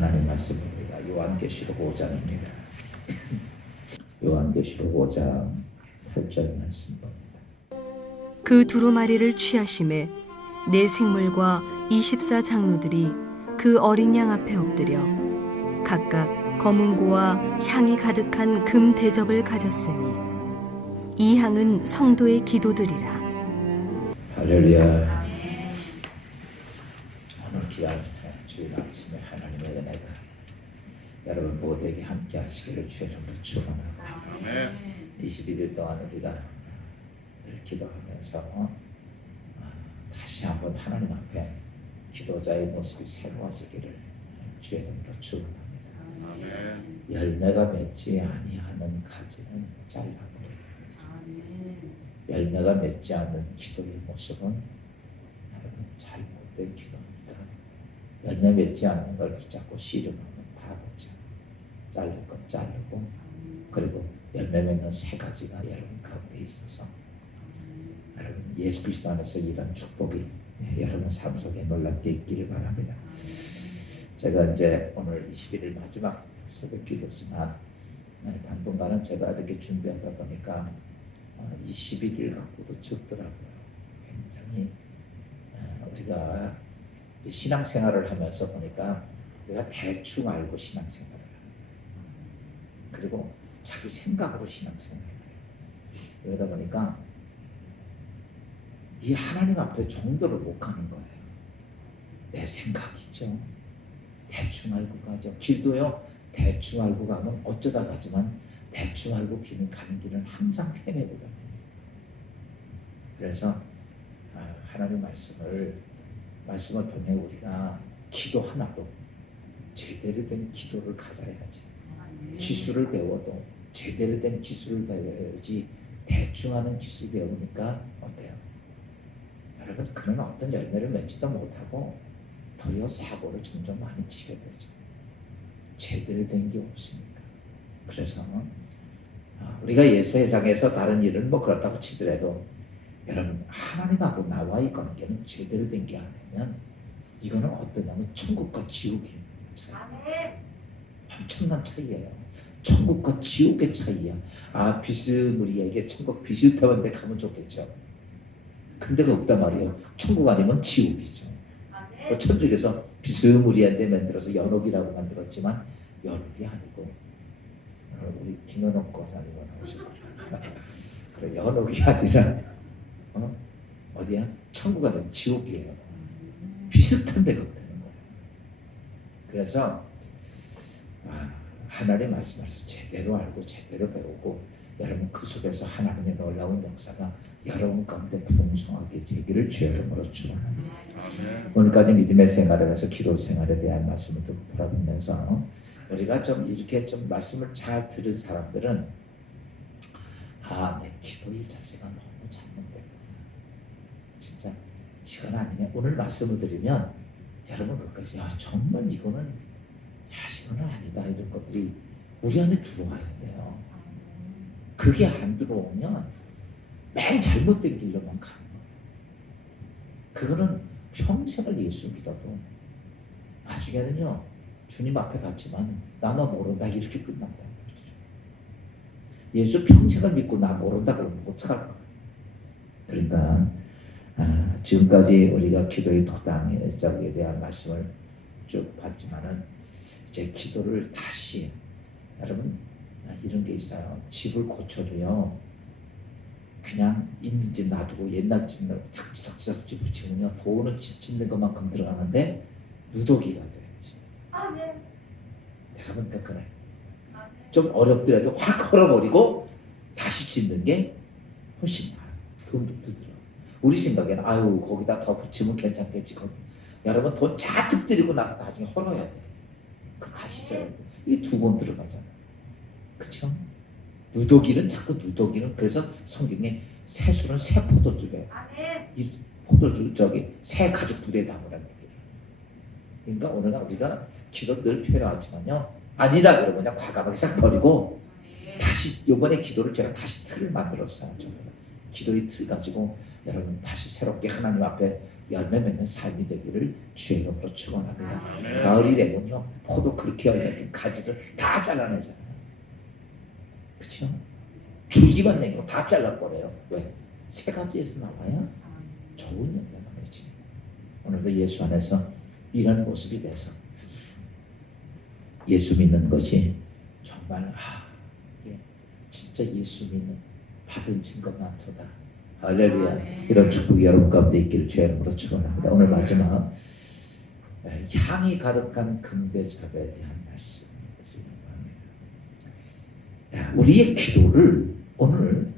하나님 말씀입니다. 요한계시록 5장입니다. 요한계시록 5장 8절 말씀입니다. 그 두루마리를 취하심에 네 생물과 24장로들이 그 어린 양 앞에 엎드려 각각 검은고와 향이 가득한 금 대접을 가졌으니 이 향은 성도의 기도들이라. 할렐루야. 오늘 귀한 주일 아침에 하나님의 은혜가 여러분 모두에게 함께 하시기를 주의 이름으로 축원하고 21일 동안 우리가 늘 기도하면서 다시 한번 하나님 앞에 기도자의 모습이 새로워지기를 주의 이름으로 축원합니다. 열매가 맺지 아니하는 가지는 잘라버려야 되죠. 열매가 맺지 않는 기도의 모습은 여러분 잘못된 기도니까 열매 맺지 않는 걸 붙잡고 씨름하면 바보죠. 자를 것 자르고 그리고 열매 맺는 세 가지가 여러분 가운데 있어서 여러분 예수 그리스도 안에서 이런 축복이 여러분 삶 속에 놀랍게 있기를 바랍니다. 제가 이제 오늘 21일 마지막 새벽 기도지만 당분간은 제가 이렇게 준비하다 보니까 21일 갖고도 적더라고요. 굉장히 우리가 신앙생활을 하면서 보니까 우리가 대충 알고 신앙생활을 해요. 그리고 자기 생각으로 신앙생활을 해요. 그러다 보니까 이 하나님 앞에 정도를 못 가는 거예요. 내 생각이죠. 대충 알고 가죠. 길도요. 대충 알고 가면 어쩌다 가지만 대충 알고 가는 길은 항상 헤매거든요. 그래서 하나님 말씀을 통해 우리가 기도 하나도 제대로 된 기도를 가져야지. 기술을 배워도 제대로 된 기술을 배워야지 대충 하는 기술 배우니까 어때요? 여러분 그런 어떤 열매를 맺지도 못하고 도리어 사고를 점점 많이 치게 되죠. 제대로 된 게 없으니까. 그래서 우리가 예세상에서 다른 일은 뭐 그렇다고 치더라도 여러분 하나님하고 나와의 관계는 제대로 된 게 아니면 이거는 어떠냐면 천국과 지옥입니다. 차이. 엄청난 차이예요. 천국과 지옥의 차이야. 비스무리에게 천국 비슷한 데 가면 좋겠죠. 근데 그 없단 말이에요. 천국 아니면 지옥이죠. 천국에서 비스무리한 데 만들어서 연옥이라고 만들었지만 연옥이 아니고 우리 김연옥 권사님이 나오셨구나. 그래 연옥이 아니라 어디야? 천국 아니면 지옥이에요. 비슷한 데가 되는 거예요. 그래서 하나님의 말씀을 제대로 알고 제대로 배우고 여러분 그 속에서 하나님의 놀라운 역사가 여러분 가운데 풍성하게 되기를 주의 이름으로 축원합니다. 오늘까지 믿음의 생활하면서 기도 생활에 대한 말씀을 듣고 돌아보면서 우리가 좀 이렇게 좀 말씀을 잘 들은 사람들은 내 기도의 자세가 너무 잘못됐구나. 진짜 시간 아니네. 오늘 말씀을 드리면 여러분 그것까지 정말 이거는 아니다 이런 것들이 우리 안에 들어와야 돼요. 그게 안 들어오면 맨 잘못된 길로만 가는 거예요. 그거는 평생을 예수 믿어도 나중에는요 주님 앞에 갔지만 나 너 모른다 이렇게 끝난다는 말이죠. 예수 평생을 믿고 나 모른다 그러면 어떡할 거예요. 그러니까 지금까지 우리가 기도의 도당에 대한 말씀을 쭉 봤지만은 제 기도를 다시 여러분 이런 게 있어요. 집을 고쳐도요 그냥 있는 집 놔두고 옛날 집 덕지덕지 붙이면요 돈은 집 짓는 것만큼 들어가는데 누더기가 돼야지. 내가 보니까 그래. 좀 어렵더라도 확 헐어버리고 다시 짓는 게 훨씬 나아요. 돈도 더 들어. 우리 생각에는 거기다 더 붙이면 괜찮겠지. 여러분 돈 잔뜩 들이고 나서 나중에 헐어야 돼. 그 다시 져야 돼. 이게 2번 들어가잖아. 그쵸? 누더기는 자꾸 누더기는 그래서 성경에 새술은 새 포도주에 이 포도주 새 가죽 부대에 담으라는 얘기를. 그러니까 오늘 우리가 기도 늘 필요하지만요 아니다 그러면 그냥 과감하게 싹 버리고 다시 이번에 기도를 제가 다시 틀을 만들었어요. 기도의 틀 가지고 여러분 다시 새롭게 하나님 앞에 열매 맺는 삶이 되기를 주의 이름으로 축원합니다. 가을이 되면요 포도 그렇게 열렸던 가지들 다 잘라내잖아요. 그렇죠? 줄기만 내고 다 잘라버려요. 왜? 새 가지에서 나와야 좋은 열매가 맺히는 거예요. 오늘도 예수 안에서 이런 모습이 돼서 예수 믿는 것이 정말 이게 진짜 예수 믿는 받은 증거 많도다. 할렐루야. 이런 축복이 여러분 가운데 있기를 주의 이름으로 축원합니다. 오늘 마지막 향이 가득한 금대접에 대한 말씀을 드리려고 합니다. 우리의 기도를 오늘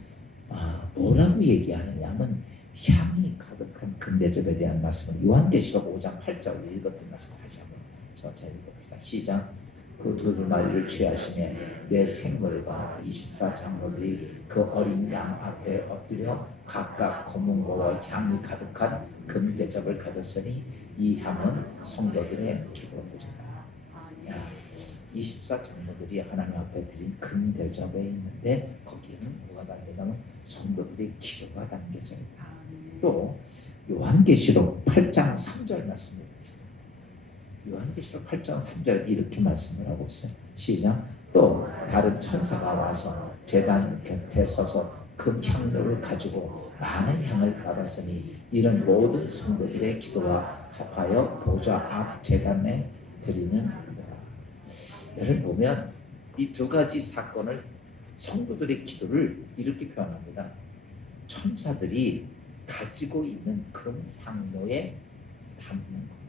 뭐라고 얘기하느냐면 향이 가득한 금대접에 대한 말씀을 요한계시록 5장 8절을 읽었던 말씀 다시 한번 천천히 읽어봅시다. 시작. 그 두루마리를 취하심에 내 생물과 24장로들이 그 어린 양 앞에 엎드려 각각 검은고와 향이 가득한 금대접을 가졌으니 이 향은 성도들의 기도들이라. 24장로들이 하나님 앞에 드린 금대접에 있는데 거기에는 뭐가 담겨있냐면 성도들의 기도가 담겨져 있다. 또 요한계시록 8장 3절 말씀을 봅시다. 요한계시록 8장 3절에 이렇게 말씀을 하고 있어요. 시작. 또 다른 천사가 와서 제단 곁에 서서 금향로를 가지고 많은 향을 받았으니 이런 모든 성도들의 기도와 합하여 보좌 앞 제단에 드리는 거라. 여러분 보면 이 두 가지 사건을 성도들의 기도를 이렇게 표현합니다. 천사들이 가지고 있는 금향로에 담는 거.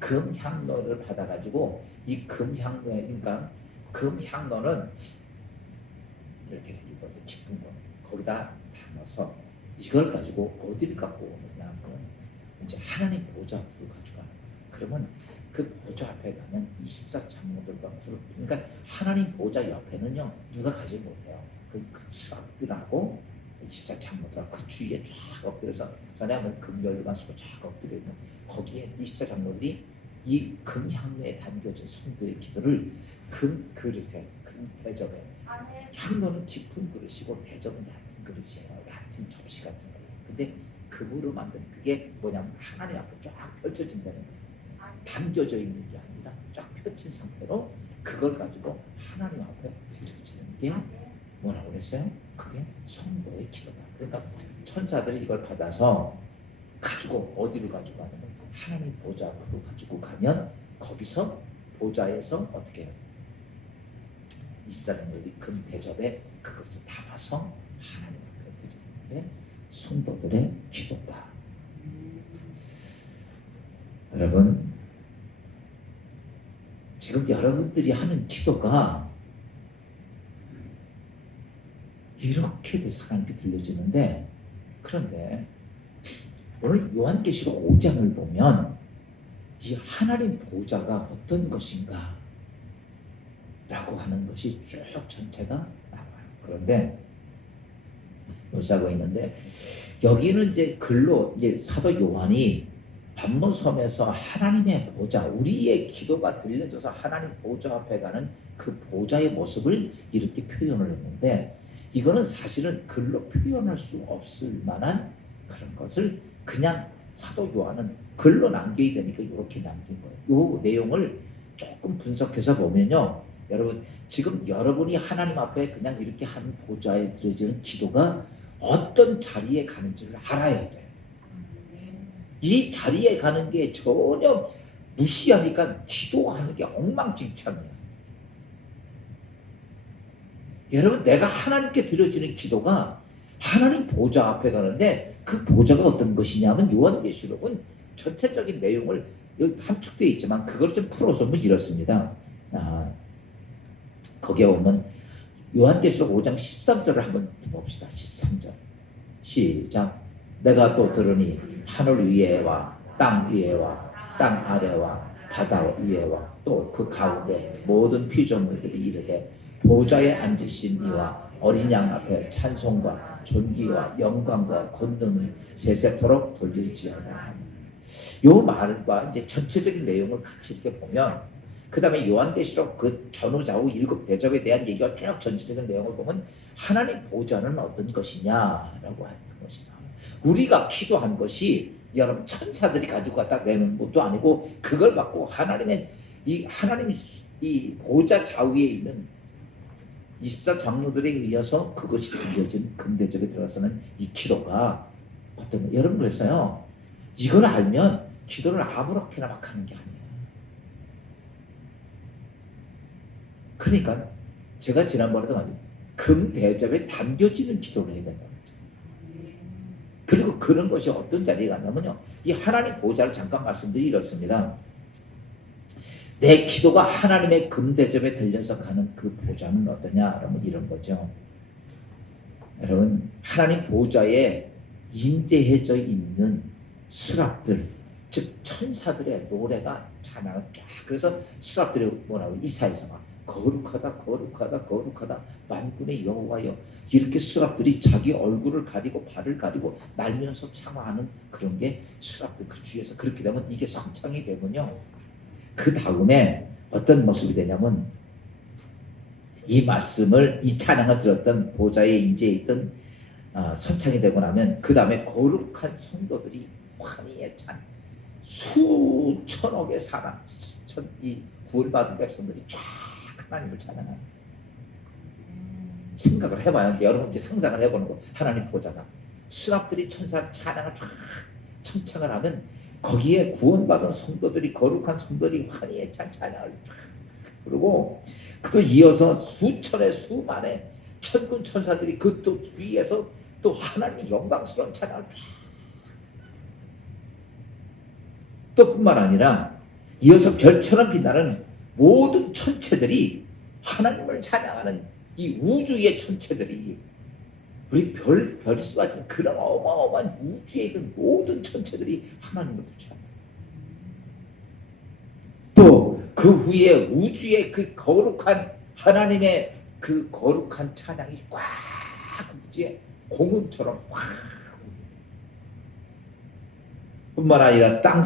금향로를 받아가지고 이 금향로에 그러니까 금향로는 이렇게 생긴 거죠. 깊은 거 거기다 담아서 이걸 가지고 어디를 갖고 오느냐면 이제 하나님 보좌 앞으로 가져가는 거예요. 그러면 그 보좌 앞에 가면 24장로들과 그룹 그러니까 하나님 보좌 옆에는요 누가 가지 못해요. 그 스랍들하고 24장로들하고 그 주위에 쫙 엎드려서 전에 한번 금열관 쓰고 쫙 엎드려 있는 거기에 24장로들이 이 금향로에 담겨진 성도의 기도를 금 그릇에 금 대접에 향로는 깊은 그릇이고 대접은 얕은 그릇이에요. 얕은 접시 같은 거예요. 근데 금으로 만든 그게 뭐냐면 하나님 앞에 쫙 펼쳐진다는 거예요. 담겨져 있는 게 아니라 쫙 펼친 상태로 그걸 가지고 하나님 앞에 드려지는 게 뭐라고 그랬어요? 그게 성도의 기도다. 그러니까 천사들이 이걸 받아서 가지고 어디로 가지고 가냐면 하나님 보좌 앞으로 가지고 가면 거기서 보좌에서 어떻게 해요? 24장로들이 금 대접에 그것을 담아서 하나님 앞에 드리는 게 성도들의 기도다. 여러분 지금 여러분들이 하는 기도가 이렇게 돼서 하나님께 들려지는데 그런데 오늘 요한계시록 5장을 보면 이 하나님 보좌가 어떤 것인가 라고 하는 것이 쭉 전체가 나와요. 그런데 묘사하고 있는데 여기는 이제 글로 이제 사도 요한이 반모섬에서 하나님의 보좌, 우리의 기도가 들려져서 하나님 보좌 앞에 가는 그 보좌의 모습을 이렇게 표현을 했는데 이거는 사실은 글로 표현할 수 없을 만한 그런 것을 그냥 사도 요한은 글로 남겨야 되니까 이렇게 남긴 거예요. 이 내용을 조금 분석해서 보면요. 여러분 지금 여러분이 하나님 앞에 그냥 이렇게 한 보좌에 드려지는 기도가 어떤 자리에 가는지를 알아야 돼요. 이 자리에 가는 게 전혀 무시하니까 기도하는 게 엉망진창이야. 여러분 내가 하나님께 드려지는 기도가 하나님 보좌 앞에 가는데 그 보좌가 어떤 것이냐면 요한계시록은 전체적인 내용을 함축되어 있지만 그걸 좀 풀어서 보면 이렇습니다. 거기에 보면 요한계시록 5장 13절을 한번 봅시다. 13절 시작. 내가 또 들으니 하늘 위에와 땅 위에와 땅 아래와 바다 위에와 또 그 가운데 모든 피조물들이 이르되 보좌에 앉으신 이와 어린 양 앞에 찬송과 존귀와 영광과 권능이 세세토록 돌릴지어다. 요 말과 이제 전체적인 내용을 같이 이렇게 보면 그 다음에 요한계시록 그 전후좌우 7대접에 대한 얘기가 쭉 전체적인 내용을 보면 하나님 보좌는 어떤 것이냐라고 하는 것이다. 우리가 기도한 것이 여러분 천사들이 가지고 갖다 내는 것도 아니고 그걸 받고 하나님의 이 보좌 좌우에 있는 24장로들에 의해서 그것이 들려진 금대접에 들어가서는 이 기도가 어떤 여러분 그랬어요. 이걸 알면 기도를 아무렇게나 막 하는 게 아니에요. 그러니까 제가 지난번에도 말했죠. 금대접에 담겨지는 기도를 해야 된다고 했죠. 그리고 그런 것이 어떤 자리에 가냐면요. 이 하나님 보좌를 잠깐 말씀드리 이렇습니다. 내 기도가 하나님의 금대접에 들려서 가는 그 보좌는 어떠냐? 그러면 이런 거죠. 여러분 하나님 보좌에 임재해져 있는 수랍들, 즉 천사들의 노래가 찬양을 쫙, 그래서 수랍들이 뭐라고 이사야서 막 거룩하다 거룩하다 거룩하다 만군의 여호와여, 이렇게 수랍들이 자기 얼굴을 가리고 발을 가리고 날면서 참아하는 그런 게 수랍들 그 주위에서 그렇게 되면 이게 성창이 되면요, 그 다음에 어떤 모습이 되냐면 이 말씀을 이 찬양을 들었던 보좌에 임재해 있던 선창이 되고 나면 그 다음에 거룩한 성도들이 환희에 찬 수천억의 사람, 이 구원받은 백성들이 쫙 하나님을 찬양하는 생각을 해봐요. 이제 여러분 이제 상상을 해보는 거. 하나님 보좌가 수랍들이 천사 찬양을 쫙 청창을 하면 거기에 구원받은 성도들이 거룩한 성도들이 환희에 찬 찬양을 쫙 부르고 또 이어서 수천의 수만의 천군 천사들이 그 또 주위에서 또 하나님의 영광스러운 찬양을 쫙 또 뿐만 아니라 이어서 별처럼 빛나는 모든 천체들이 하나님을 찬양하는 이 우주의 천체들이 우리 별이 쏟아진 그런 어마어마한 우주에 있는 모든 천체들이 하나님을 찬양해요. 또 그 후에 우주의 그 거룩한 하나님의 그 거룩한 찬양이 꽉 우주에 공음처럼 꽉 뿐만 아니라 땅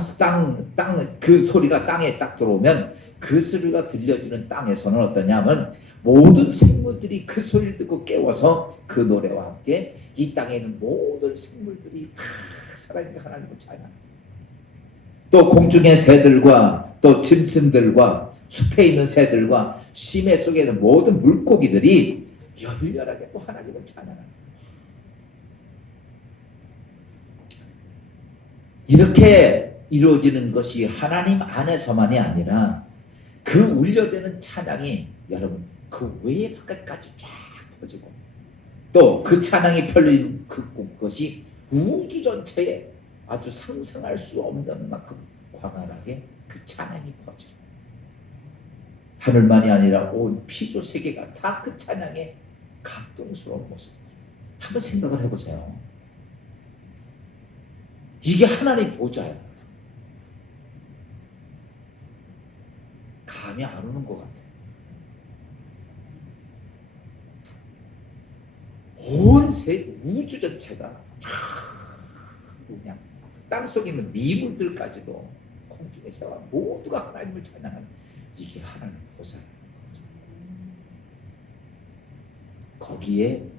그 소리가 땅에 딱 들어오면 그 소리가 들려지는 땅에서는 어떠냐면 모든 생물들이 그 소리를 듣고 깨워서 그 노래와 함께 이 땅에 있는 모든 생물들이 다 살아있는 하나님을 찬양합니다. 또 공중의 새들과 또 짐승들과 숲에 있는 새들과 심해 속에 있는 모든 물고기들이 열렬하게 또 하나님을 찬양합니다. 이렇게 이루어지는 것이 하나님 안에서만이 아니라 그 울려대는 찬양이 여러분 그 외의 바깥까지 쫙 퍼지고 또 그 찬양이 펼린 그것이 우주 전체에 아주 상상할 수 없는 만큼 광활하게 그 찬양이 퍼져. 하늘만이 아니라 온 피조 세계가 다 그 찬양의 감동스러운 모습들. 한번 생각을 해보세요. 이게 하나님 보좌야. 감이 안 오는 것 같아. 온 우주 전체가 그냥 땅속에 있는 미물들까지도 공중의 새와 모두가 하나님을 찬양하는 이게 하나님 보좌라는 거죠. 거기에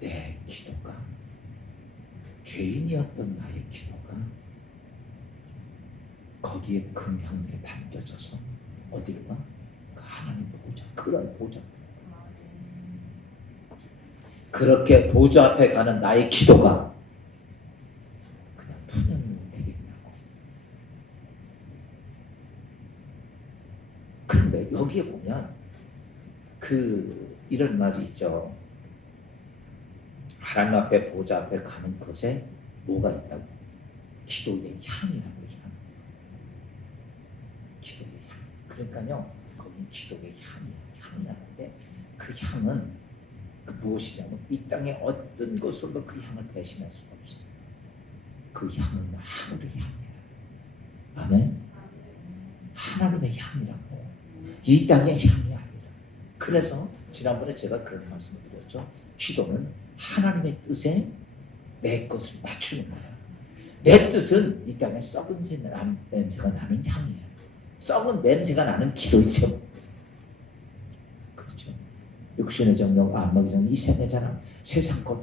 내 기도가 죄인이었던 나의 기도가 거기에 금향에 담겨져서 어디로 가? 그 하나님 보좌, 그런 보좌. 그렇게 보좌 앞에 가는 나의 기도가 그냥 푸념이 되겠냐고. 그런데 여기에 보면 이런 말이 있죠. 하나님 앞에 보좌 앞에 가는 것에 뭐가 있다고? 기도의 향이라고. 향. 기도의 향. 그러니까요, 거긴 기도의 향이 나는데 그 향은 무엇이냐면 이 땅의 어떤 것으로도 그 향을 대신할 수가 없어요. 그 향은 하늘의 향이에요. 아멘. 하나님의 향이라고. 이 땅의 향이 아니라. 그래서 지난번에 제가 그런 말씀을 드렸죠. 기도는 하나님의 뜻에 내 것을 맞추는 거예요. 내 뜻은 이 땅에 썩은 냄새가 나는 향이에요. 썩은 냄새가 나는 기도의 제목. 그렇죠. 육신의 정욕, 안목의 정욕, 이 세상의 자랑, 세상 것,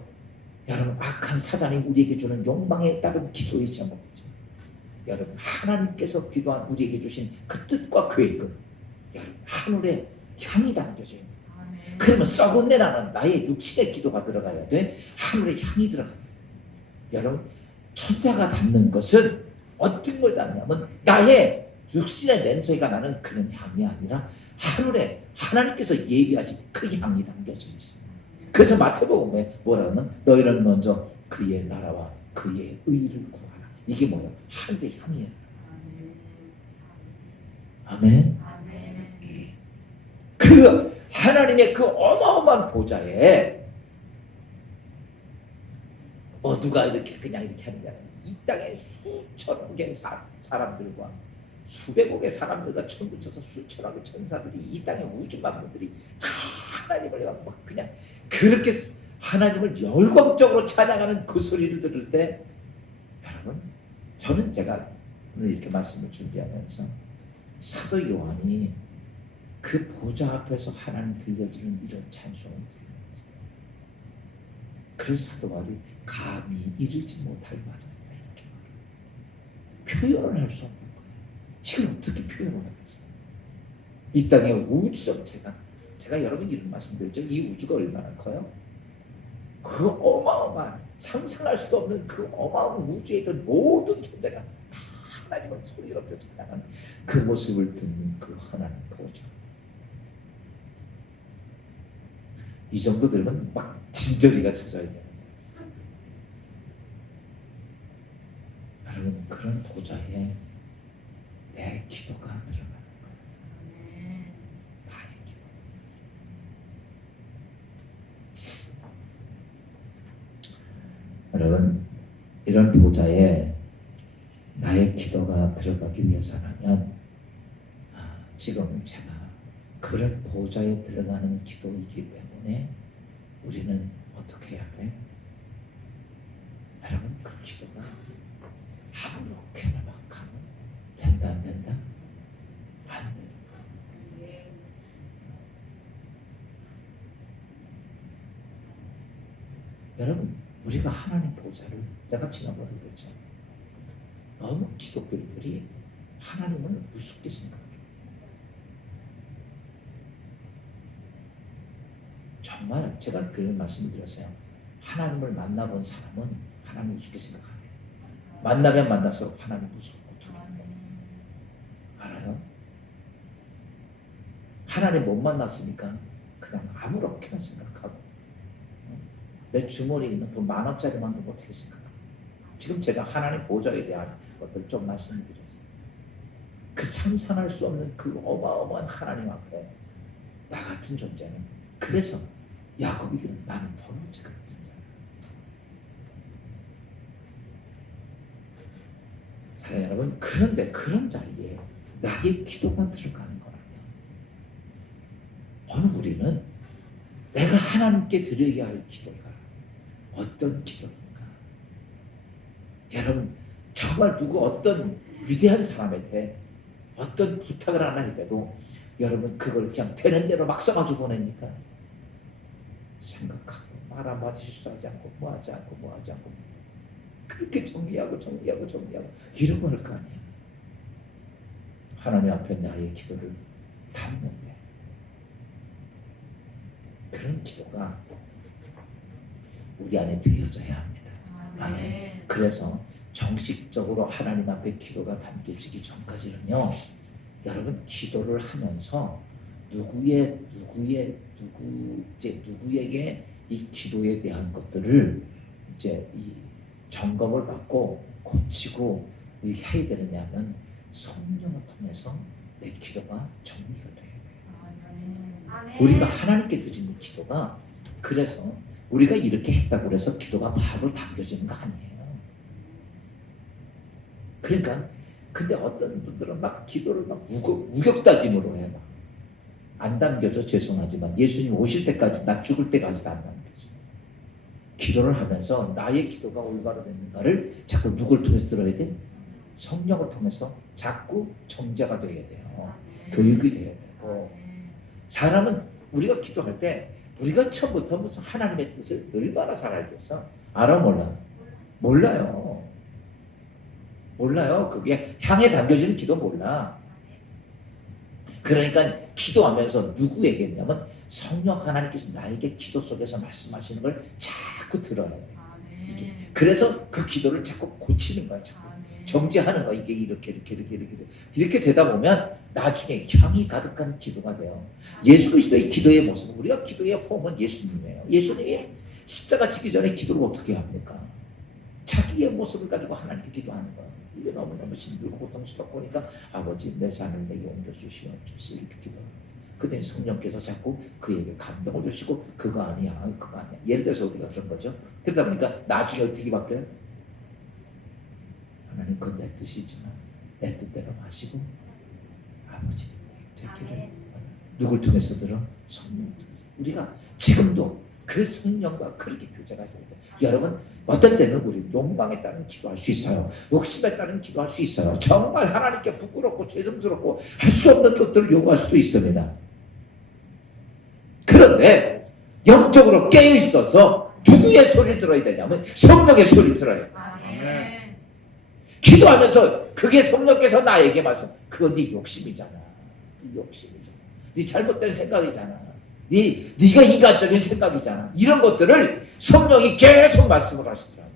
여러분 악한 사단이 우리에게 주는 욕망에 따른 기도의 제목이죠. 여러분 하나님께서 기도한 우리에게 주신 그 뜻과 계획은 여러분 하늘의 향이 담겨져 있는 거예요. 그러면 썩은 내 나는 나의 육신의 기도가 들어가야 돼. 하늘의 향이 들어가야 돼. 여러분 천사가 담는 것은 어떤 걸 담냐면 나의 육신의 냄새가 나는 그런 향이 아니라 하늘에 하나님께서 예비하신 그 향이 담겨져 있어요. 그래서 마태복음에 뭐라 하면 너희는 먼저 그의 나라와 그의 의를 구하라. 이게 뭐예요? 하늘의 향이에요. 아멘. 그 하나님의 그 어마어마한 보좌에 누가 이렇게 그냥 이렇게 하는 게 아니라 이 땅에 수천억 개의 사람들과 수백억의 사람들과 천부쳐서 수천억의 천사들이 이 땅의 우주 만물들이 다 하나님을 막 그냥 그렇게 하나님을 열광적으로 찬양하는 그 소리를 들을 때 여러분 저는 제가 오늘 이렇게 말씀을 준비하면서 사도 요한이 그 보좌 앞에서 하나님 들려주는 이런 찬송을 들으면서 그래서 사도 바울이 감히 이르지 못할 말이다 이렇게 말해요. 표현을 할 수 없는 거예요. 지금 어떻게 표현을 하겠어요? 이 땅의 우주 전체가 제가 여러분 이런 말씀드렸죠. 이 우주가 얼마나 커요? 그 어마어마한 상상할 수도 없는 그 어마어마한 우주에 있던 모든 존재가 다 하나님을 소리로 찬양하는 그 모습을 듣는 그 하나님 보좌. 이 정도 들으면 막 진저리가 젖어야 돼요. 여러분 그런 보좌에 내 기도가 들어가는 거예요. 나의 기도. 여러분 이런 보좌에 나의 기도가 들어가기 위해서라면 지금 제가 그런 보좌에 들어가는 기도이기 때문에 우리는 어떻게 해야 돼? 여러분 그 기도가 아무렇게나 막 하면 된다 안 된다? 안 되는 거예요. 여러분 우리가 하나님 보좌를 내가 지난번에 그랬죠. 너무 기독교인들이 하나님을 우습게 생각해요. 정말 제가 그런 말씀을 드렸어요. 하나님을 만나본 사람은 하나님을 우습게 생각 안 해요. 만나면 만날수록 하나님 무섭고 두려워요. 알아요? 하나님 못 만났으니까 그냥 아무렇게나 생각하고 내 주머니에 있는 돈 10,000원짜리만도 못하게 생각하고 지금 제가 하나님 보좌에 대한 것들 좀 말씀드려요. 그 상상할 수 없는 그 어마어마한 하나님 앞에 나 같은 존재는 그래서 야곱이 그런 나는 버러지 같은 자야. 사랑하는 여러분 그런데 그런 자리에 나의 기도가 들어가는 거라면 오늘 우리는 내가 하나님께 드려야 할 기도가 어떤 기도인가? 여러분 정말 누구 어떤 위대한 사람한테 어떤 부탁을 안 할 때도 여러분 그걸 그냥 되는 대로 막 써가지고 보냅니까? 생각하고 말 한마디 실수하지 않고 뭐하지 않고 그렇게 정리하고 이런 걸 할 거 아니에요. 하나님 앞에 나의 기도를 담는데 그런 기도가 우리 안에 되어져야 합니다. 아멘. 그래서 정식적으로 하나님 앞에 기도가 담겨지기 전까지는요, 여러분 기도를 하면서 누구에게 이 기도에 대한 것들을 이제 이 점검을 받고 고치고 이렇게 해야 되느냐면 성령을 통해서 내 기도가 정리가 돼야 돼요. 우리가 하나님께 드리는 기도가 그래서 우리가 이렇게 했다고 해서 기도가 바로 담겨지는 거 아니에요. 그러니까 근데 어떤 분들은 막 기도를 막 우격다짐으로 해 막 안 담겨져 죄송하지만 예수님 오실 때까지 나 죽을 때까지도 안 담겨져. 기도를 하면서 나의 기도가 올바로 됐는가를 자꾸 누굴 통해서 들어야 돼? 성령을 통해서 자꾸 정제가 돼야 돼요. 교육이 돼야 되고, 사람은 우리가 기도할 때 우리가 처음부터 무슨 하나님의 뜻을 얼마나 잘 알겠어? 알아 몰라? 몰라요. 몰라요. 그게 향해 담겨지는 기도 몰라. 그러니까 기도하면서 누구에게 했냐면 성령 하나님께서 나에게 기도 속에서 말씀하시는 걸 자꾸 들어야 돼. 그래서 그 기도를 자꾸 고치는 거야. 자꾸 정죄하는 거야. 이게 이렇게 되다 보면 나중에 향이 가득한 기도가 돼요. 예수 그리스도의 기도의 모습은, 우리가 기도의 폼은 예수님이에요. 예수님이 십자가 지기 전에 기도를 어떻게 합니까? 자기의 모습을 가지고 하나님께 기도하는 거예요. 이게 너무너무 힘들고 고통스럽고 보니까 아버지 내 잔을 내게 옮겨주시옵소서 이렇게 기도합니다. 그때 성령께서 자꾸 그에게 감동을 주시고 그거 아니야 그거 아니야. 예를 들어서 우리가 그런 거죠. 그러다 보니까 나중에 어떻게 바뀌어요? 하나님 그건 내 뜻이지만 내 뜻대로 마시고 아버지 뜻대로 제 길을 누굴 통해서 들어? 성령을 통해서. 우리가 지금도 그 성령과 그렇게 교제가 돼야 돼요. 여러분 어떤 때는 우리 욕망에 따른 기도할 수 있어요. 욕심에 따른 기도할 수 있어요. 정말 하나님께 부끄럽고 죄송스럽고 할 수 없는 것들을 요구할 수도 있습니다. 그런데 영적으로 깨어 있어서 누구의 소리를 들어야 되냐면 성령의 소리를 들어야 돼요. 기도하면서 그게 성령께서 나에게 말씀. 그건 네 욕심이잖아. 네 욕심이잖아. 네 잘못된 생각이잖아. 네가 인간적인 생각이잖아. 이런 것들을 성령이 계속 말씀을 하시더라고요.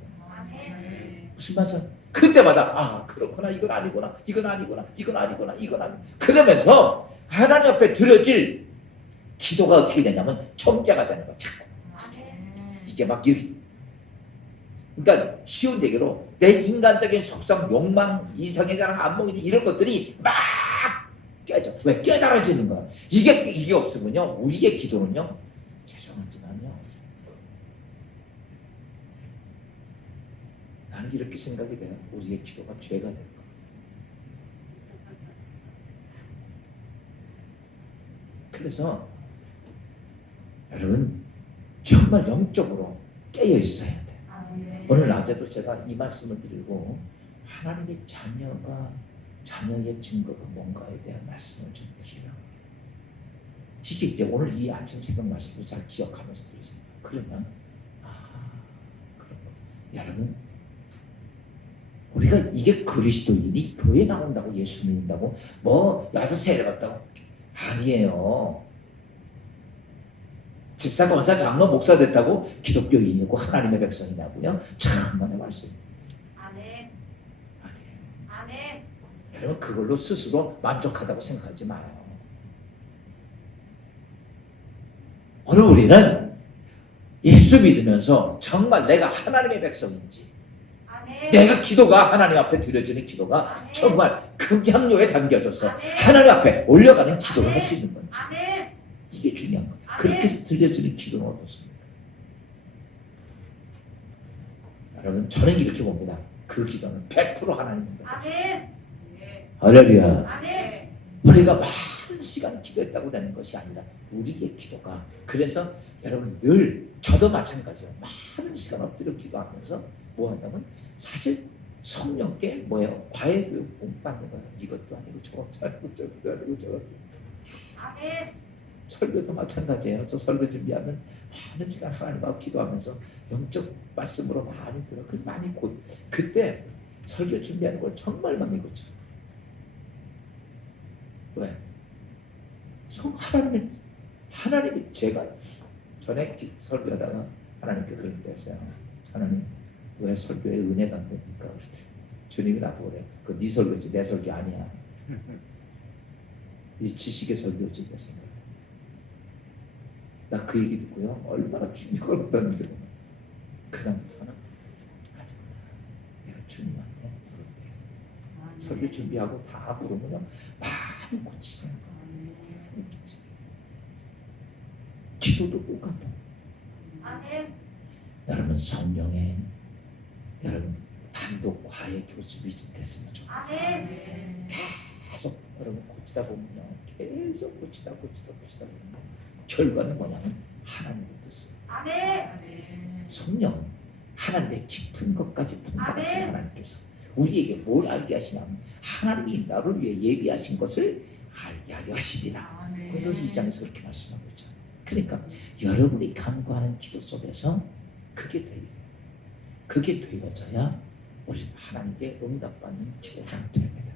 무슨 말이야? 그때마다 아 그렇구나 이건 아니구나 이건 아니구나 이건 아니구나 이건 아니. 그러면서 하나님 앞에 드려질 기도가 어떻게 되냐면 정죄가 되는 거야. 자꾸 이게 막 이렇게. 그러니까 쉬운 얘기로 내 인간적인 속성, 욕망, 이성의 자랑, 안목이 이런 것들이 막 깨져. 왜? 깨달아지는 거야. 이게 없으면요 우리의 기도는요 죄송하지만요 나는 이렇게 생각이 돼요. 우리의 기도가 죄가 될 거야. 그래서 여러분 정말 영적으로 깨어 있어야 돼. 오늘 낮에도 제가 이 말씀을 드리고 하나님의 자녀의 증거가 뭔가에 대한 말씀을 좀 드려요. 이게 이제 오늘 이 아침 새벽 말씀을 잘 기억하면서 들으세요. 그러면 그렇고 여러분 우리가 이게 그리스도인이 교회 나온다고 예수 믿는다고 뭐 와서 세례받다고 아니에요. 집사, 권사, 장로, 목사 됐다고 기독교인이고 하나님의 백성이냐고요? 천만의 말씀. 아멘. 아니에요. 아멘. 여러분 그걸로 스스로 만족하다고 생각하지 마요. 오늘 우리는 예수 믿으면서 정말 내가 하나님의 백성인지, 아멘. 내가 기도가 하나님 앞에 드려지는 기도가 아멘. 정말 극향료에 담겨져서 아멘. 하나님 앞에 올려가는 기도를 할 수 있는 건지, 아멘. 이게 중요한 거예요. 그렇게 해서 들려지는 기도는 어떻습니까? 여러분 저는 이렇게 봅니다. 그 기도는 100% 하나님입니다. 아멘. 할렐루야. 아멘. 우리가 많은 시간 기도했다고 되는 것이 아니라 우리의 기도가, 그래서 여러분 늘 저도 마찬가지예요. 많은 시간 엎드려 기도하면서 뭐 하냐면 사실 성령께 뭐예요? 과외 교육 공부받는 거예요. 이것도 아니고 저것도 아니고 저것도 아니고 저것도. 아멘. 설교도 마찬가지예요. 저 설교 준비하면 많은 시간 하나님하고 기도하면서 영적 말씀으로 많이 들어. 그 많이 그때 설교 준비하는 걸 정말 많이 고쳐. 왜? 하나님이 제가 전에 설교하다가 하나님께 그런 데 했어요. 하나님 왜 설교에 은혜가 안 됩니까? 그랬더니 주님이 나보고 그래. 그거 네 설교지 내 설교 아니야. 네 지식의 설교지 내 생각. 나 그 얘기 듣고요 얼마나 충격을 받았는지. 그 다음부터는 하지마. 내가 주님한테 부르게. 설교 준비하고 다 부르면요 많이 고치게 하는 거예요. 많이 고치게. 기도도 똑같아. 아멘. 여러분 성령의 여러분 단독 과외 교습이 좀 됐으면 좋겠어요. 아멘. 계속 여러분 고치다 보면요 계속 고치다 보면 결과는 뭐냐면 하나님의 뜻을. 아멘. 성령은 하나님의 깊은 것까지 통달하신 하나님께서 우리에게 뭘 알게 하시냐면 하나님이 나를 위해 예비하신 것을 알게 하려 하시리라. 그래서 2장에서 그렇게 말씀하고 있죠. 그러니까 여러분이 간구하는 기도 속에서 그게 돼 있어요. 그게 되어져야 우리 하나님께 응답받는 기도가 됩니다.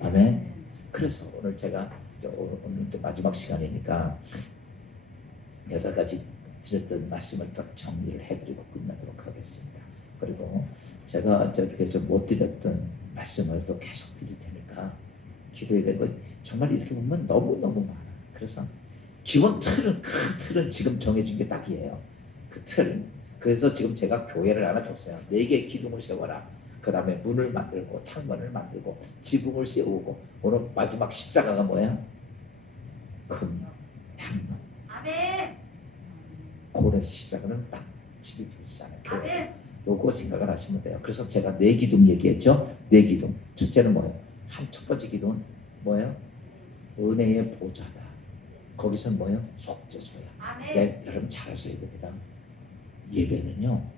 아멘. 그래서 오늘 제가 오늘 마지막 시간이니까 8가지 드렸던 말씀을 딱 정리를 해드리고 끝나도록 하겠습니다. 그리고 제가 이렇게 좀 못 드렸던 말씀을 또 계속 드릴 테니까 기도해야 되고 정말 이렇게 보면 너무너무 많아. 그래서 기본 틀은 큰 틀은 지금 정해준 게 딱이에요. 그 틀. 그래서 지금 제가 교회를 하나 줬어요. 4개의 기둥을 세워라. 그 다음에 문을 만들고 창문을 만들고 지붕을 세우고 오늘 마지막 십자가가 뭐야? 금, 향로. 아멘. 고레스 십자가는 딱 집이 되시잖아요. 교회. 아멘. 요거 생각을 하시면 돼요. 그래서 제가 4기둥 얘기했죠. 4기둥. 첫째는 뭐예요? 첫 번째 기둥은 뭐예요? 은혜의 보좌다. 거기서는 뭐예요? 속죄소야. 아멘. 여러분 잘 하셔야 됩니다. 예배는요.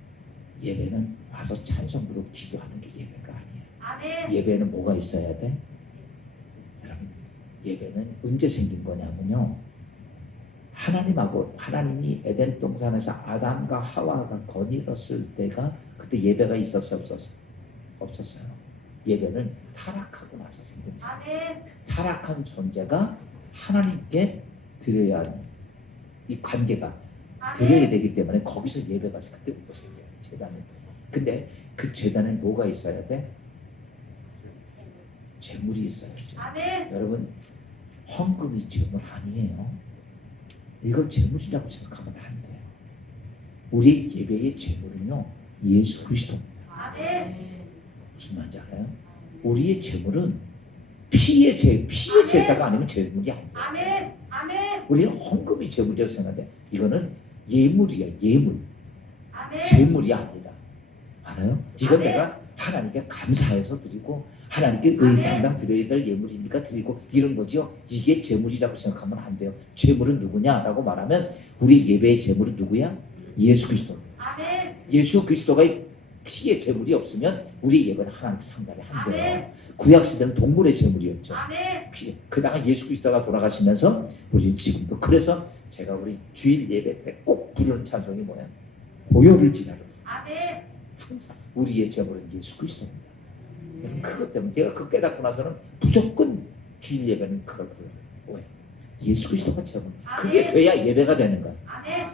예배는 와서 찬송 부르고 기도하는 게 예배가 아니에요. 아멘. 예배는 뭐가 있어야 돼? 여러분 예배는 언제 생긴 거냐면요. 하나님이 에덴 동산에서 아담과 하와가 거닐었을 때가 그때 예배가 있었어요, 없었어요. 예배는 타락하고 나서 생긴 거예요. 아멘. 타락한 존재가 하나님께 드려야 하는 이 관계가 드려야 되기 때문에 거기서 예배가 그때부터 생겨요. 제단은. 근데 그 제단에 뭐가 있어야 돼? 재물이 있어야죠. 아멘. 여러분 헌금이 재물 아니에요. 이걸 재물이라고 생각하면 안 돼요. 우리 예배의 재물은요 예수 그리스도입니다. 아멘. 무슨 말인지 알아요? 우리의 재물은 피의 제사가 아니면 재물이 안 돼요. 아멘. 아멘. 우리는 헌금이 재물이라고 생각하는데 이거는 예물이야. 예물. 아멘. 재물이 아니다. 알아요? 이건 아멘. 내가 하나님께 감사해서 드리고 하나님께 아멘. 당당 드려야 될 예물이니까 드리고 이런 거죠. 이게 재물이라고 생각하면 안 돼요. 재물은 누구냐라고 말하면 우리 예배의 재물은 누구야? 예수 그리스도. 아멘. 예수 그리스도가 피의 재물이 없으면 우리 예배는 하나님께 상달이 안 돼요. 아멘. 구약 시대는 동물의 재물이었죠. 아멘. 피. 그다가 예수 그리스도가 돌아가시면서 우리 지금도 그래서 제가 우리 주일 예배 때 꼭 부르는 찬송이 뭐야? 보혈을 지나라. 아멘. 항상 우리의 재물은 예수 그리스도입니다. 여러분 그것 때문에 제가 그 깨닫고 나서는 무조건 주일 예배는 그걸 불러요. 왜? 예수 그리스도가 재물. 그게 돼야 예배가 되는 거예요. 아멘.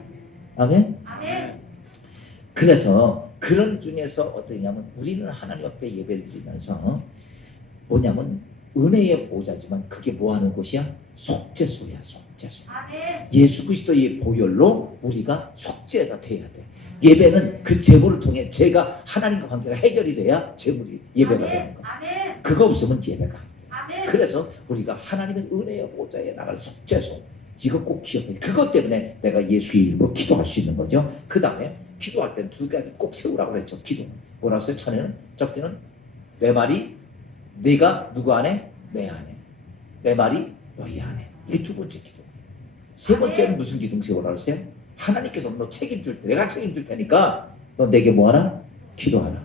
아멘. 아멘. 그래서 그런 중에서 어떠냐면 우리는 하나님 앞에 예배를 드리면서 뭐냐면 은혜의 보좌지만 그게 뭐 하는 곳이야? 속죄소야. 속죄소. 아멘. 예수 그리스도의 보혈로 우리가 속죄가 돼야 돼. 예배는 그 제물을 통해 제가 하나님과 관계가 해결이 돼야 제물이 예배가 되는 거야. 아멘. 그거 없으면 예배가 안 돼. 아멘. 그래서 우리가 하나님의 은혜의 보좌에 나갈 속죄소 이거 꼭 기억해. 그것 때문에 내가 예수의 이름으로 기도할 수 있는 거죠. 그 다음에 기도할 때 2가지 꼭 세우라고 그랬죠. 기도. 뭐라고 했어요? 전에는 적지는 내 말이 네가 누구 안에? 내 안에. 내 말이 너희 안에. 이게 2번째 기도. 3번째는 무슨 기둥 세우라고 했어요? 하나님께서 너 책임줄 때 내가 책임줄 테니까 너 내게 뭐하라? 기도하라.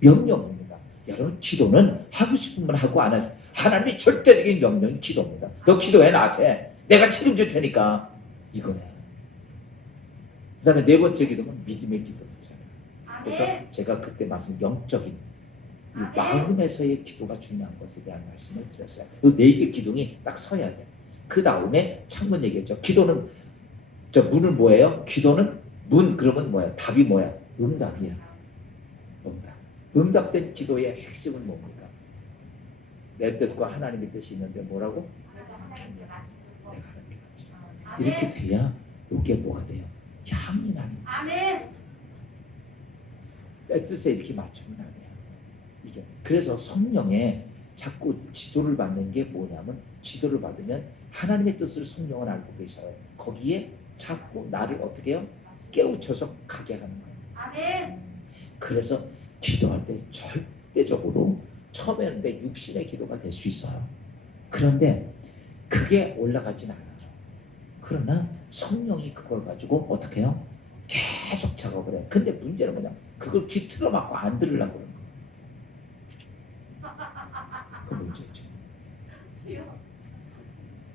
명령입니다. 여러분 기도는 하고 싶으면 하고 안 하죠. 하나님의 절대적인 명령이 기도입니다. 너 기도해 나한테. 내가 책임질 테니까 이거예요. 그 다음에 4번째 기도는 믿음의 기도잖아요. 그래서 제가 그때 말씀 영적인 이 마음에서의 기도가 중요한 것에 대한 말씀을 드렸어요. 이 4개 기둥이 딱 서야 돼. 그 다음에 창문 얘기했죠. 기도는 문은 뭐예요? 기도는 문 그러면 뭐야? 답이 뭐야? 응답이야. 응답. 응답된 기도의 핵심은 뭡니까? 내 뜻과 하나님의 뜻이 있는데 뭐라고? 내가 하는 게 맞죠. 이렇게 돼야 이게 뭐가 돼요? 향이 나는 거죠. 아멘. 내 뜻에 이렇게 맞추면 안 돼요. 이게 그래서 성령에 자꾸 지도를 받는 게 뭐냐면 지도를 받으면 하나님의 뜻을 성령은 알고 계셔요. 거기에 자꾸 나를 어떻게 해요? 깨우쳐서 가게 하는 거예요. 아멘. 그래서 기도할 때 절대적으로 처음에는 내 육신의 기도가 될 수 있어요. 그런데 그게 올라가진 않아요. 그러나 성령이 그걸 가지고 어떻게 해요? 계속 작업을 해. 근데 문제는 뭐냐? 그걸 귀 틀어막고 안 들으려고 그러는 거예요.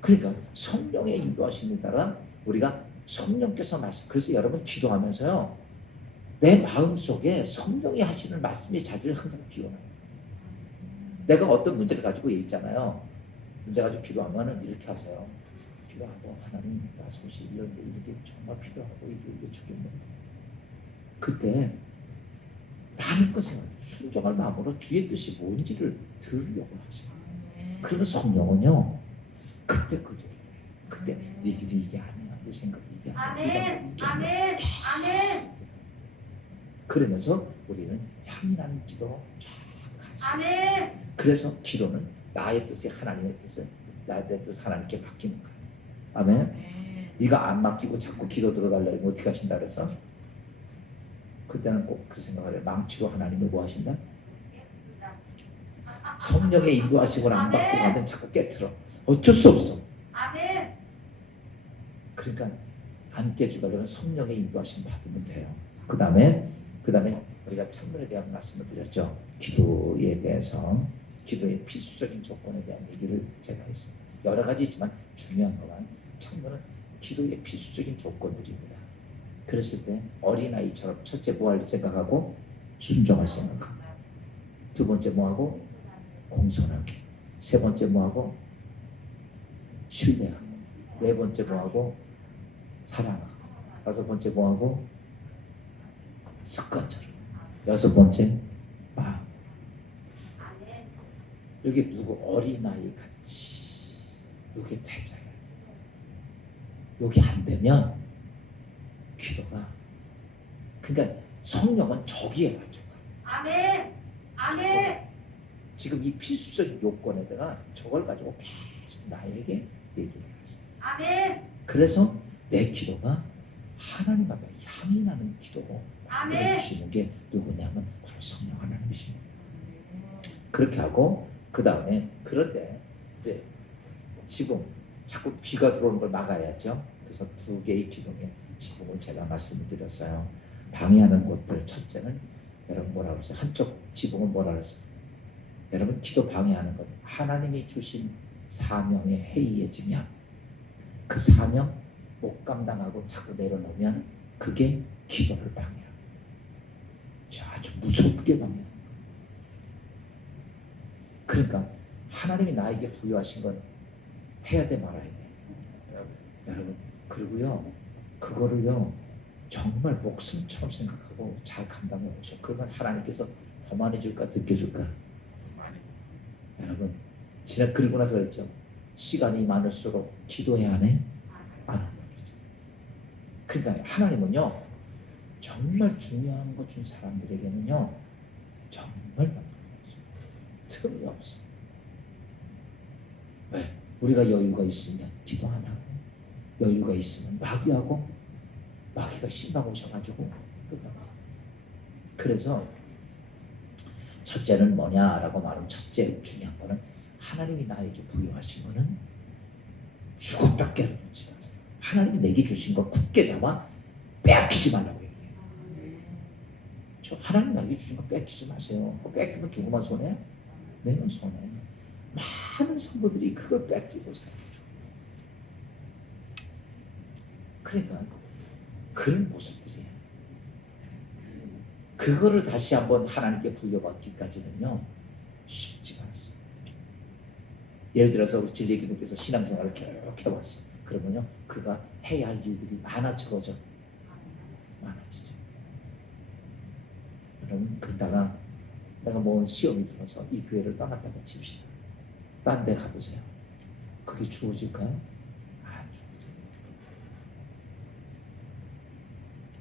그러니까 성령의 인도하심에 따라 우리가 성령께서 말씀, 그래서 여러분 기도하면서요, 내 마음속에 성령이 하시는 말씀이 자리를 항상 비워놔요. 내가 어떤 문제를 가지고 있잖아요. 문제 가지고 기도하면은 이렇게 하세요. 기도하고, 하나님 나 소식 이런데 이렇게 정말 필요하고 이게 죽겠는데, 그때 다른 것에 순종할 마음으로 주의 뜻이 뭔지를 들으려고 하셔요. 그러면 성령은요, 그때 그때 네 길이 이게 아니야, 네 생각이 이게 아니야, 아멘. 아멘. 아멘. 그러면서 우리는 향이 나는 기도로 쫙 갈 수 있어요. 아멘. 그래서 기도는 나의 뜻에 하나님의 뜻을, 나의 뜻 하나님께 맡기는 거예요. 아멘. 네가 안 맡기고 자꾸 기도 들어달라면 어떻게 하신다 그랬어? 그때는 꼭 그 생각을 해요. 망치로 하나님을 뭐 하신다? 성령의 인도하시고 안 받고 가면 자꾸 깨트려. 어쩔 수 없어. 아멘. 그러니까 안 깨주려면 성령의 인도하심 받으면 돼요. 그 다음에 우리가 찬문에 대한 말씀을 드렸죠. 기도에 대해서, 기도의 필수적인 조건에 대한 얘기를 제가 했습니다. 여러 가지 있지만 중요한 것만, 찬문은 기도의 필수적인 조건들입니다. 그랬을 때 어린아이처럼 첫째 뭐 할 생각하고? 순종할 생각하고, 두 번째 뭐하고? 공손하게, 세 번째 뭐하고? 신뢰하고, 네 번째 뭐하고? 사랑하고, 다섯 번째 뭐하고? 습관처럼, 여섯 번째 마음. 여기 누구 어린아이 같이 여기 되잖아요. 여기 안 되면 기도가, 그러니까 성령은 저기에 맞춰가. 아멘. 아멘. 지금 이 필수적인 요건에다가 저걸 가지고 계속 나에게 얘기를 하죠. 아멘. 그래서 내 기도가 하나님 앞에 향이 나는 기도로 아멘. 만들어주시는 게 누구냐면 바로 성령 하나님이십니다. 그렇게 하고, 그 다음에 그런데 이제 지금 자꾸 비가 들어오는 걸 막아야죠. 그래서 두 개의 기둥의 지붕을 제가 말씀을 드렸어요. 방해하는 것들, 첫째는 여러분 뭐라 그랬어요? 한쪽 지붕은 뭐라 그랬어요? 여러분 기도 방해하는 것, 하나님이 주신 사명에 해이해지면, 그 사명 못 감당하고 자꾸 내려놓으면 그게 기도를 방해합니다. 아주 무섭게 방해합니다. 그러니까 하나님이 나에게 부여하신 건 해야 돼 말아야 돼. 여러분, 그리고요, 그거를요 정말 목숨처럼 생각하고 잘 감당해 보셔. 그러면 하나님께서 더 많이 줄까, 듣게 줄까? 여러분, 그리고 나서 그랬죠. 시간이 많을수록 기도해야 하네? 안 한다 그랬죠. 그러니까 하나님은요, 정말 중요한 것 준 사람들에게는요 정말 틈이 없어. 왜? 우리가 여유가 있으면 기도 안 하고, 여유가 있으면 마귀하고, 마귀가 신방 오셔가지고 뜯어먹어. 그래서 첫째는 뭐냐라고 말하면, 첫째 중요한 거는 하나님이 나에게 부여하신 거는 죽었다 깨어놓지 마세요. 하나님이 내게 주신 거 굳게 잡아 빼앗기지 말라고 얘기해요. 저 하나님 나에게 주신 거 뺏기지 마세요. 그거 뺏기면 누구만 손해? 내만 손해. 많은 성도들이 그걸 뺏기고 살죠. 그러니까 그런 모습들이에요. 그거를 다시 한번 하나님께 부여받기까지는요 쉽지가 않습니다. 예를 들어서 우리 진리기독교에서 신앙생활을 쭉 해왔어. 그러면요 그가 해야 할 일들이 많아지죠. 많아지죠. 여러분, 그러다가 내가 뭐 시험이 들어서 이 교회를 떠났다고 칩시다. 딴 데 가보세요. 그게 주어질까요? 안 주어져요.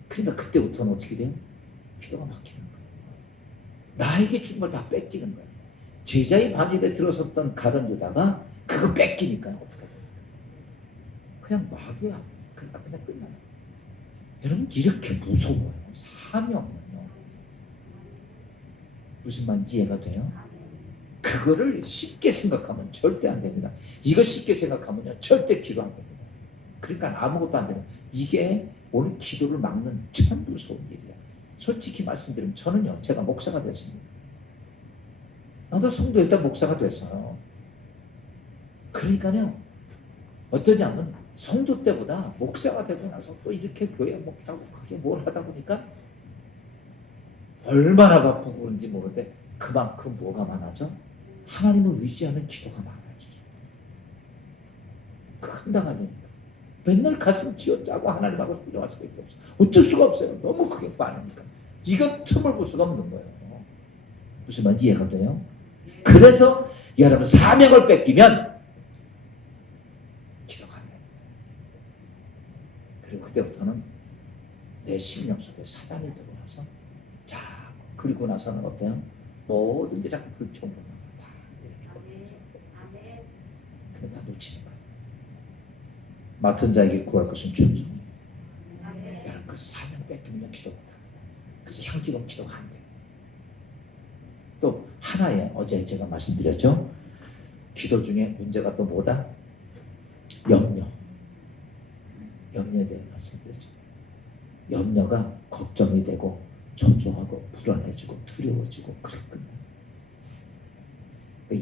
그러니까 그때부터는 어떻게 돼요? 기도가 막히는 거예요. 나에게 준 걸 다 뺏기는 거예요. 제자의 반열에 들어섰던 가룟 유다가 그거 뺏기니까 어떻게 됩니까? 그냥 마귀야. 그냥 끝나는. 여러분, 이렇게 무서워요. 사명은요. 무슨 말인지 이해가 돼요? 그거를 쉽게 생각하면 절대 안 됩니다. 이거 쉽게 생각하면요 절대 기도 안 됩니다. 그러니까 아무것도 안 되는, 이게 오늘 기도를 막는 참 무서운 일이야. 솔직히 말씀드리면 저는요, 제가 목사가 됐습니다. 나도 성도였다 목사가 됐어요. 그러니까요, 어떠냐면 성도 때보다 목사가 되고 나서 또 이렇게 교회 목회하고 그게 뭘 하다 보니까 얼마나 바쁘고 그런지 모르는데 그만큼 뭐가 많아져? 하나님을 의지하는 기도가 많아지죠. 그 감당하려니까 맨날 가슴 쥐어짜고 하나님하고 소통할 수밖에 없어요. 어쩔 수가 없어요. 너무 크게 많으니까. 이건 틈을 볼 수가 없는 거예요. 무슨 말인지 이해가 돼요? 그래서 여러분 사명을 뺏기면 기도가 안 됩니다. 그리고 그때부터는 내 심령 속에 사단이 들어와서 자 그리고 나서는 어때요? 모든 게 자꾸 불평불만 다 이렇게 그게 다 놓치는 거예요. 맡은 자에게 구할 것은 충성이에요. 여러분 그래서 사명 뺏기면 기도 못합니다. 그래서 향기로운 기도가 안 돼요. 또 하나의 어제 제가 말씀드렸죠. 기도 중에 문제가 또 뭐다? 염려에 대해 말씀드렸죠. 염려가 걱정이 되고 초조하고 불안해지고 두려워지고 그랬거든요.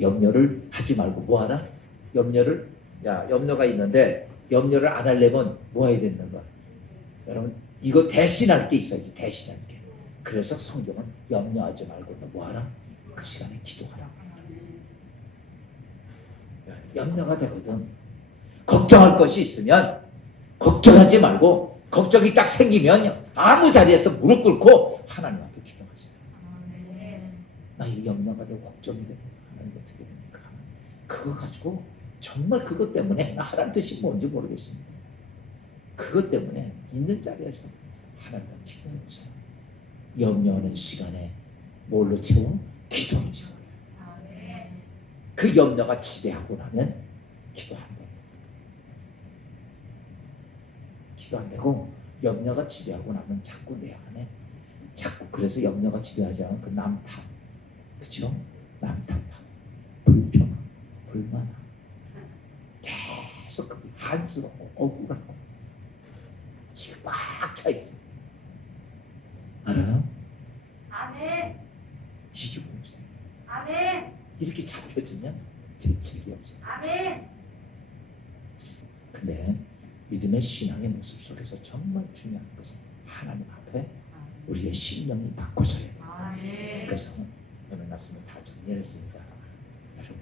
염려를 하지 말고 뭐하라? 염려가 있는데 염려를 안 하려면 뭐 해야 되는 거야? 여러분 이거 대신할 게 있어야지. 대신할 게. 그래서 성경은 염려하지 말고 너 뭐하라? 그 시간에 기도하라고. 염려가 되거든. 걱정할 것이 있으면 걱정하지 말고 걱정이 딱 생기면 아무 자리에서 무릎 꿇고 하나님 앞에 기도하세요. 나 이 염려가 되고 걱정이 됩니다. 하나님 어떻게 됩니까? 그거 가지고 정말 그것 때문에 하나님 뜻이 뭔지 모르겠습니다. 그것 때문에 있는 자리에서 하나님 앞에 기도해보세요. 염려하는 시간에 뭘로 채워? 기도로 채워요. 그 염려가 지배하고 나면 기도 안 돼요. 기도 안 되고 염려가 지배하고 나면 자꾸 내 안에 자꾸 그래서 염려가 지배하지 않은 그 남탓, 그렇죠? 남탓, 불평, 불만, 계속 그 한스럽고 억울하고 이게 꽉 차 있어. 알아요? 아멘. 이게 뭐지? 아멘. 이렇게 잡혀지면 대책이 없어요. 아멘. 근데 믿음의 신앙의 모습 속에서 정말 중요한 것은 하나님 앞에 우리의 심령이 바꿔져야 돼요. 아멘. 그래서 오늘 말씀을 다 정리했습니다. 여러분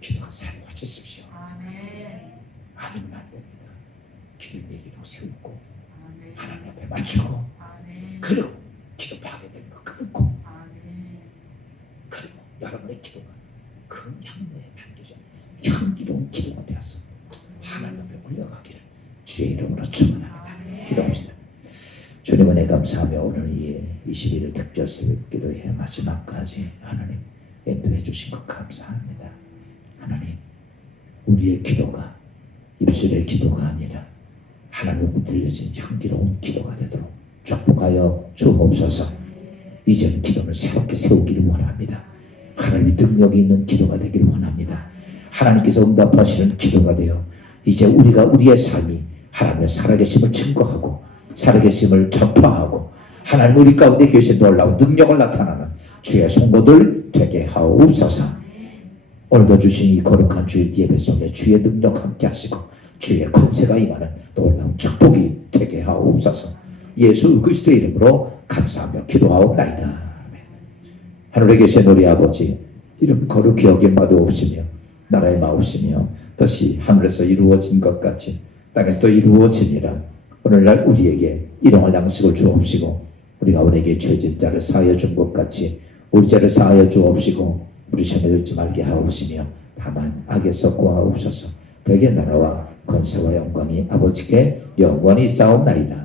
기도가 새로워지십시오. 아멘. 아니면 안 됩니다. 기도 내기로 세우고 아멘. 하나님 앞에 맞추고 아멘. 그리고 기도 파괴되는 거 끊고 아멘. 그리고 여러분의 기도가 그 향로에 담겨져 향기로운 기도가 되어서 하나님 앞에 올려가기를 주의 이름으로 축원합니다. 기도합시다. 주님 은혜 감사하며 오늘 이 21일 특별 새벽 기도회 마지막까지 하나님 인도해 주신 것 감사합니다. 하나님 우리의 기도가 입술의 기도가 아니라 하나님으로 들려진 향기로운 기도가 되도록 축복하여 주옵소서. 이제는 기도를 새롭게 세우기를 원합니다. 하나님의 능력이 있는 기도가 되기를 원합니다. 하나님께서 응답하시는 기도가 되어 이제 우리가 우리의 삶이 하나님의 살아계심을 증거하고 살아계심을 전파하고 하나님 우리 가운데 계신 놀라운 능력을 나타나는 주의 성도들 되게 하옵소서. 오늘도 주신 이 거룩한 주일 예배 속에 주의 능력 함께 하시고 주의 권세가 임하는 놀라운 축복이 되게 하옵소서. 예수 그리스도의 이름으로 감사하며 기도하옵나이다. 아멘. 하늘에 계신 우리 아버지 이름 거룩히 여김 받으옵시며 나라의 마옵시며 뜻이 하늘에서 이루어진 것 같이 땅에서도 이루어지니라. 오늘날 우리에게 일용할 양식을 주옵시고 우리가 우리에게 죄진 자를 사하여 준 것 같이 우리 죄를 사하여 주옵시고 우리 시험에 들지 말게 하옵시며 다만 악에서 구하옵소서. 대개 나라와 권세와 영광이 아버지께 영원히 싸움나이다.